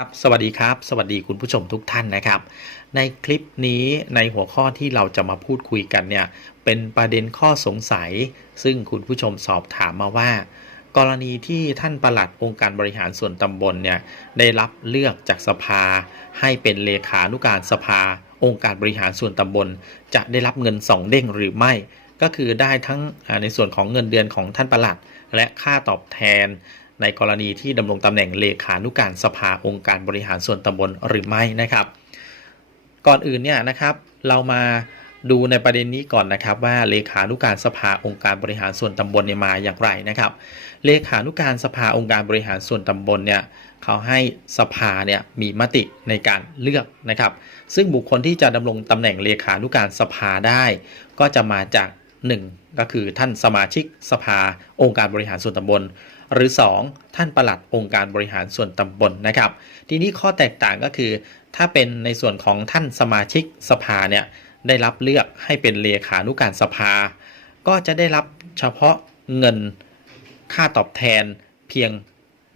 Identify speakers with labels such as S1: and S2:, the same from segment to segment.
S1: ครับสวัสดีครับสวัสดีคุณผู้ชมทุกท่านนะครับ ในคลิปนี้ในหัวข้อที่เราจะมาพูดคุยกันเนี่ยเป็นประเด็นข้อสงสัย ซึ่งคุณผู้ชมสอบถามมาว่า กรณีที่ท่านประหลัดองค์การบริหารส่วนตำบลเนี่ยได้รับเลือกจากสภา ให้เป็นเลขานุการสภา องค์การบริหารส่วนตำบล จะได้รับเงินสองเด้งหรือไม่ ก็คือได้ทั้งในส่วนของเงินเดือนของท่านประหลัด และค่าตอบแทน ในกรณีที่ดำรงตำแหน่งเลขานุการสภาองค์การบริหารส่วนตำบลหรือไม่นะครับ ก่อนอื่นเนี่ยนะครับเรามาดูในประเด็นนี้ก่อนนะครับว่าเลขานุการสภาองค์การบริหารส่วนตำบลเนี่ยมาอย่างไรนะครับ เลขานุการสภาองค์การบริหารส่วนตำบลเนี่ยเขาให้สภาเนี่ยมีมติในการเลือกนะครับ ซึ่งบุคคลที่จะดำรงตำแหน่งเลขานุการสภาได้ ก็จะมาจาก 1ก็คือท่านสมาชิกสภาองค์การบริหารส่วนตำบล หรือ 2 ท่านประหลัดองค์การบริหารส่วนตำบลนะครับ ทีนี้ข้อแตกต่างก็คือ ถ้าเป็นในส่วนของท่านสมาชิกสภาเนี่ยได้รับเลือกให้เป็นเลขานุการสภา ก็จะได้รับเฉพาะเงินค่าตอบแทนเพียง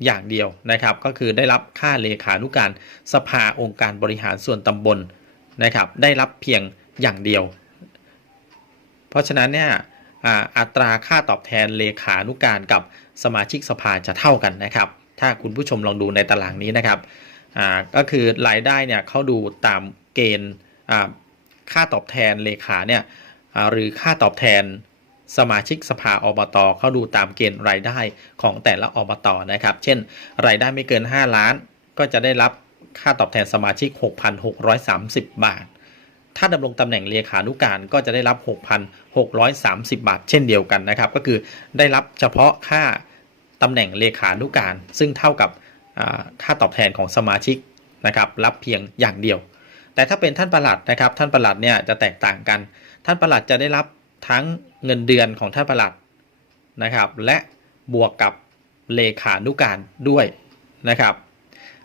S1: อย่างเดียวนะครับ ก็คือได้รับค่าเลขานุการสภาองค์การบริหารส่วนตำบลนะครับ ได้รับเพียงอย่างเดียว เพราะฉะนั้นเนี่ยอัตราค่าตอบแทนเลขานุการกับสมาชิกสภาจะเท่ากันนะครับ ถ้าคุณผู้ชมลองดูในตารางนี้นะครับก็คือรายได้เนี่ยเขาดูตามเกณฑ์ค่าตอบแทนเลขาเนี่ยหรือค่าตอบแทนสมาชิกสภาอบตเขาดูตามเกณฑ์รายได้ของแต่ละอบตนะครับ เช่น รายได้ไม่เกิน 5 ล้าน ก็จะได้รับค่าตอบแทนสมาชิก 6,630 บาท ถ้าดำรงตำแหน่งเลขานุการก็จะได้รับ 6,630 บาท เช่นเดียวกันนะครับ ก็คือได้รับเฉพาะค่าตำแหน่งเลขานุการ ซึ่งเท่ากับอ่าค่าตอบแทนของสมาชิกนะครับรับเพียงอย่างเดียว แต่ถ้าเป็นท่านประหลัดนะครับ ท่านประหลัดเนี่ยจะแตกต่างกัน ท่านประหลัดจะได้รับทั้งเงินเดือนของท่านประหลัดนะครับ และบวกกับเลขานุการด้วยนะครับ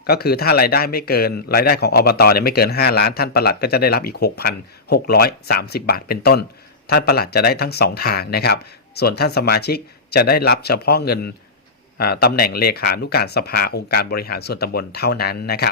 S1: ก็คือถ้ารายได้ไม่เกินรายได้ของอบตเนี่ยไม่เกิน 5 ล้าน ท่านประหลัดก็จะได้รับอีก 6,630 บาทเป็นต้น ท่านประหลัดจะได้ทั้ง 2 ทางนะครับ ส่วนท่านสมาชิกจะได้รับเฉพาะเงินตำแหน่งเลขานุการสภาองค์การบริหารส่วนตำบลเท่านั้นนะครับ